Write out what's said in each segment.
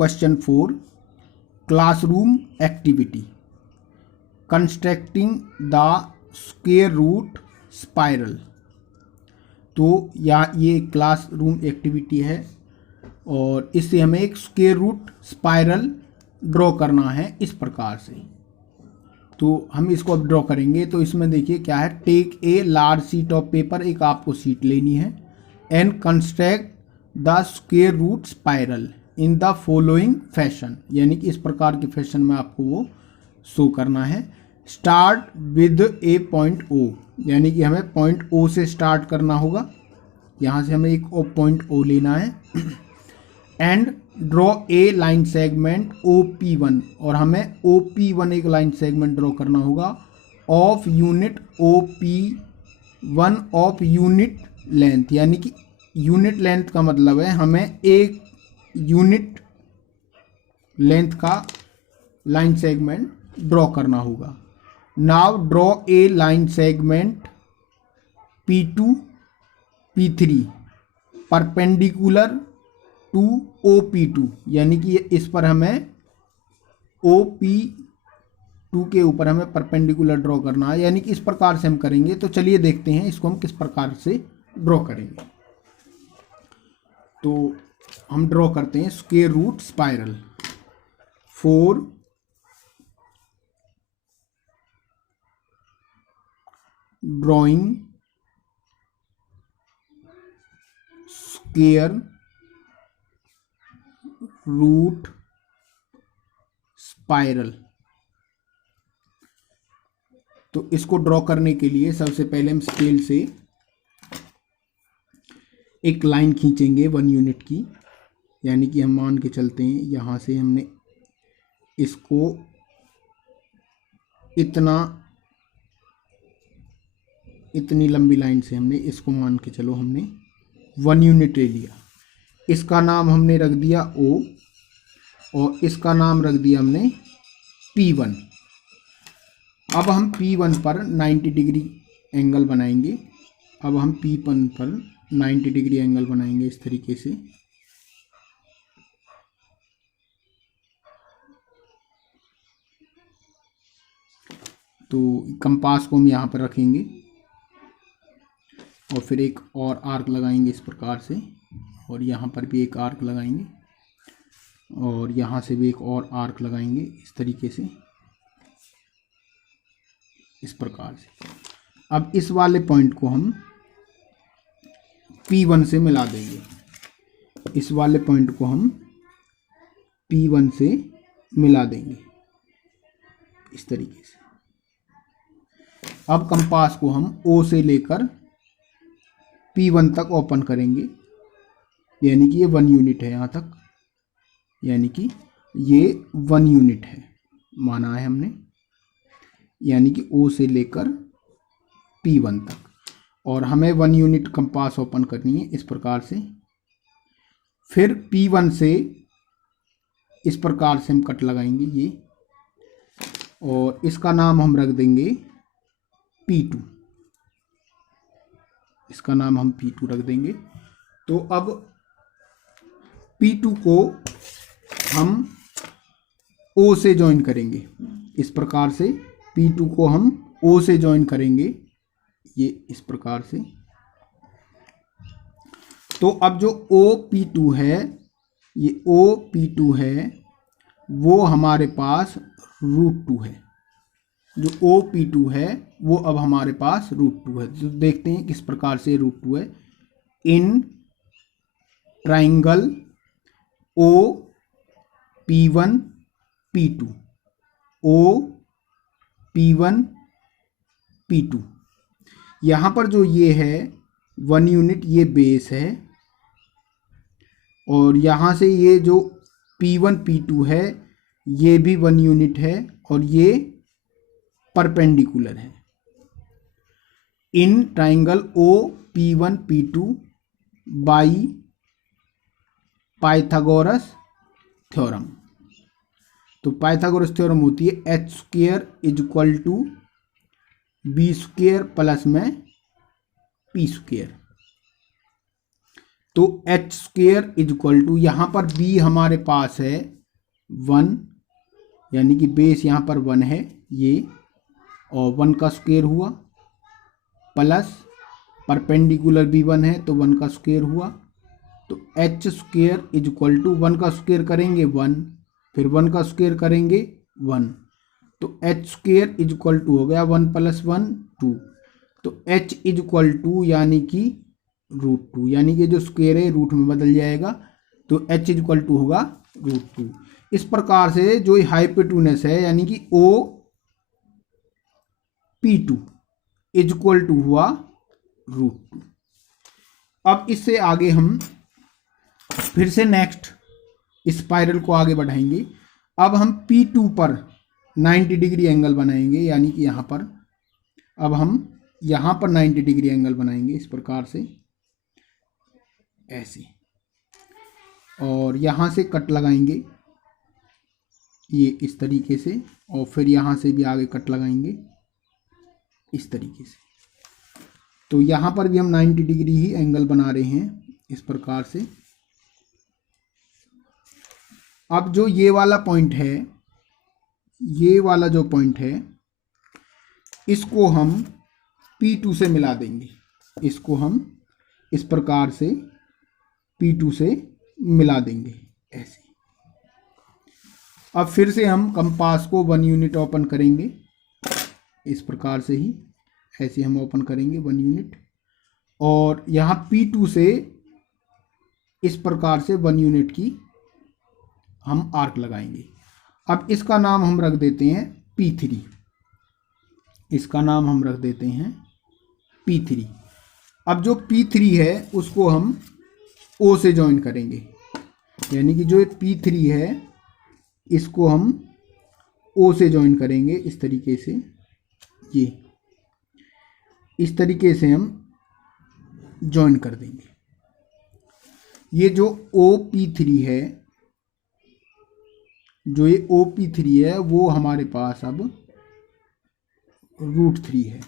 Question 4 classroom activity constructing the square root spiral. तो यहाँ ये क्लासरूम एक्टिविटी है और इससे हमें एक स्क्वायर रूट स्पाइरल ड्रॉ करना है इस प्रकार से। तो हम इसको अब ड्रॉ करेंगे। तो इसमें देखिए क्या है, take a large sheet of paper, एक आपको शीट लेनी है, and construct the square root spiral in the following fashion, यानी कि इस प्रकार के फैशन में आपको वो शो करना है। Start with a point O, यानी कि हमें पॉइंट ओ से स्टार्ट करना होगा, यहाँ से हमें एक पॉइंट ओ लेना है। And draw a line segment OP1, और हमें OP1 एक लाइन सेगमेंट ड्रॉ करना होगा of unit OP1 of unit length, यानी कि यूनिट लेंथ का मतलब है हमें एक यूनिट लेंथ का लाइन सेगमेंट ड्रॉ करना होगा। Now draw a line segment P2 P3 perpendicular to OP2, यानी कि इस पर हमें OP2 के ऊपर हमें परपेंडिकुलर ड्रॉ करना है, यानी कि इस प्रकार से हम करेंगे। तो चलिए देखते हैं इसको हम किस प्रकार से ड्रॉ करेंगे। तो हम ड्रॉ करते हैं square root spiral. 4 drawing square root spiral. तो इसको ड्रॉ करने के लिए सबसे पहले हम स्केल से एक लाइन खींचेंगे 1 यूनिट की, यानी कि हम मान के चलते हैं यहाँ से हमने इसको इतनी लंबी लाइन से हमने इसको मान के चलो हमने 1 यूनिट ले लिया। इसका नाम हमने रख दिया O और इसका नाम रख दिया हमने P1। अब हम P1 पर 90 डिग्री एंगल बनाएंगे। अब हम P1 पर 90 डिग्री एंगल बनाएंगे इस तरीके से। तो कंपास को हम यहाँ पर रखेंगे और फिर एक और आर्क लगाएंगे इस प्रकार से, और यहाँ पर भी एक आर्क लगाएंगे और यहाँ से भी एक और आर्क लगाएंगे इस तरीके से, इस प्रकार से। अब इस वाले पॉइंट को हम P1 से मिला देंगे, इस वाले पॉइंट को हम P1 से मिला देंगे इस तरीके से। अब कंपास को हम O से लेकर P1 तक ओपन करेंगे, यानी कि ये 1 यूनिट है यहाँ तक, यानी कि ये 1 यूनिट है माना है हमने, यानी कि O से लेकर P1 तक। और हमें 1 यूनिट कंपास ओपन करनी है इस प्रकार से। फिर P1 से इस प्रकार से हम कट लगाएंगे ये, और इसका नाम हम रख देंगे P2, इसका नाम हम P2 रख देंगे। तो अब P2 को हम O से ज्वाइन करेंगे इस प्रकार से। P2 को हम O से ज्वाइन करेंगे ये इस प्रकार से। तो अब जो OP2 है, ये OP2 है, वो हमारे पास √2 है। जो OP2 है वो अब हमारे पास √2 है। तो देखते हैं किस प्रकार से √2 है। In triangle OP1 P2, OP1 P2, यहाँ पर जो ये है 1 यूनिट, ये बेस है, और यहाँ से ये जो P1 P2 है ये भी 1 यूनिट है और ये परपेंडिकुलर है। In triangle OP1 P2 by Pythagoras theorem. तो पाइथागोरस थ्योरम होती है h² = b² प्लस में p²। तो H square is equal to, यहाँ पर बी हमारे पास है 1, यानी कि बेस यहाँ पर 1 है ये, और 1 का स्क्वेयर हुआ, प्लस परपेंडिकुलर भी 1 है तो 1 का स्क्वेयर हुआ, तो H square is equal to 1 का स्क्वेयर करेंगे 1, फिर 1 का स्क्वेयर करेंगे 1, तो H square is equal to हो गया 1 + 1 2, तो एच इज इक्वल टू यानी कि √2, यानी कि जो स्क्वेयर है रूट में बदल जाएगा, तो एच इज इक्वल टू होगा √2। इस प्रकार से जो हाइपोटेन्यूज है यानी कि ओ P2 इज इक्वल टू हुआ √2। अब इससे आगे हम फिर से नेक्स्ट स्पाइरल को आगे बढ़ाएंगे। अब हम P2 पर 90 डिग्री एंगल बनाएंगे, यानी कि यहाँ पर अब हम यहाँ पर 90 डिग्री एंगल बनाएंगे इस प्रकार से, ऐसे, और यहाँ से कट लगाएंगे ये इस तरीके से, और फिर यहाँ से भी आगे कट लगाएंगे इस तरीके से। तो यहाँ पर भी हम 90 डिग्री ही एंगल बना रहे हैं इस प्रकार से। अब जो ये वाला पॉइंट है, ये वाला जो पॉइंट है, इसको हम P2 से मिला देंगे, इसको हम इस प्रकार से P2 से मिला देंगे ऐसे। अब फिर से हम कंपास को 1 यूनिट ओपन करेंगे इस प्रकार से ही, ऐसे हम ओपन करेंगे 1 यूनिट, और यहाँ P2 से इस प्रकार से 1 यूनिट की हम आर्क लगाएंगे। अब इसका नाम हम रख देते हैं P3, इसका नाम हम रख देते हैं P3। अब जो P3 है उसको हम O से ज्वाइन करेंगे, यानी कि जो P3 है इसको हम O से ज्वाइन करेंगे इस तरीके से, ये इस तरीके से हम ज्वाइन कर देंगे। ये जो OP3 है, जो ये OP3 है वो हमारे पास अब √3 है,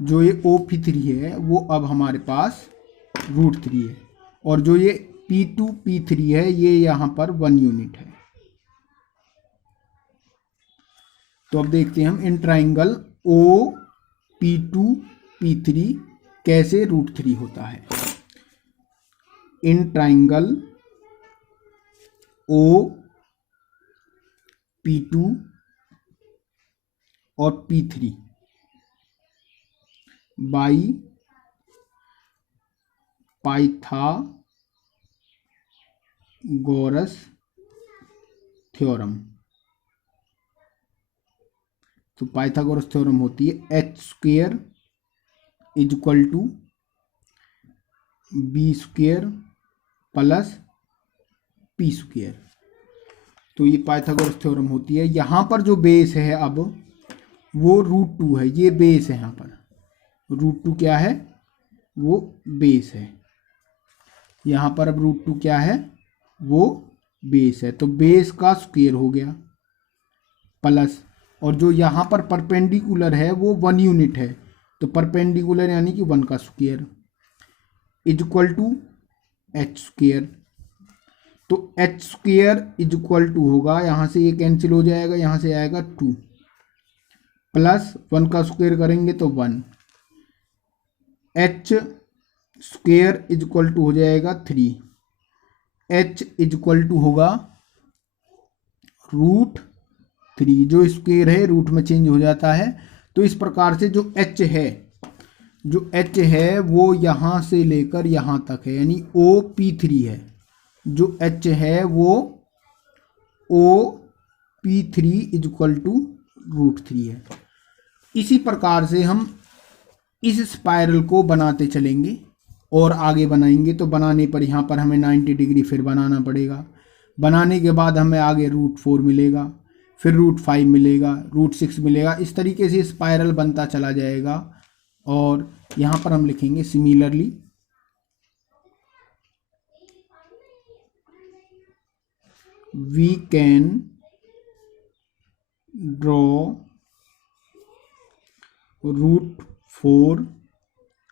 जो ये OP3 है वो अब हमारे पास √3 है, और जो ये P2 P3 है ये यहाँ पर 1 यूनिट है। तो अब देखते हैं हम इन ट्राइंगल OP2 P3 कैसे √3 होता है। इन ट्राइंगल OP2 और P3 बाई पाइथागोरस थ्योरम। तो पाइथागोरस थ्योरम होती है H square is equal to B square plus P square. तो ये पाइथागोरस थ्योरम होती है। यहाँ पर जो बेस है अब वो √2 है, ये बेस है, यहाँ पर √2 क्या है, वो बेस है। यहाँ पर अब √2 क्या है, वो बेस है, तो बेस का स्क्वायर हो गया प्लस, और जो यहाँ पर परपेंडिकुलर है वो 1 यूनिट है, तो परपेंडिकुलर यानी कि 1 का square is equal to H square. तो H square is equal to होगा, यहाँ से ये कैंसिल हो जाएगा, यहाँ से आएगा 2 प्लस 1 का स्क्वायर करेंगे तो 1, H square is equal to हो जाएगा 3, एच इज इक्वल टू होगा √3, जो स्क्वायर है रूट में चेंज हो जाता है। तो इस प्रकार से जो एच है, जो एच है वो यहाँ से लेकर यहाँ तक है, यानी OP3 है, जो एच है वो OP3 इज इक्वल टू √3 है। इसी प्रकार से हम इस स्पाइरल को बनाते चलेंगे और आगे बनाएंगे। तो बनाने पर यहाँ पर हमें 90 डिग्री फिर बनाना पड़ेगा, बनाने के बाद हमें आगे √4 मिलेगा, फिर √5 मिलेगा, √6 मिलेगा, इस तरीके से स्पाइरल बनता चला जाएगा। और यहाँ पर हम लिखेंगे सिमिलरली वी कैन ड्रॉ √4,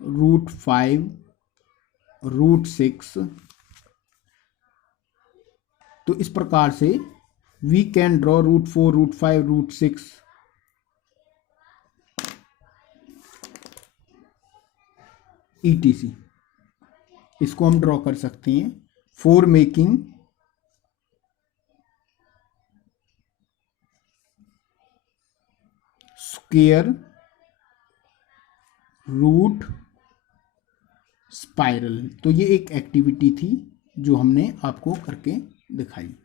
√5, √6। तो इस प्रकार से वी कैन ड्रॉ √4, √5, √6 ETC। इसको हम ड्रॉ कर सकते हैं for making square root spiral. तो ये एक एक्टिविटी थी जो हमने आपको करके दिखाई।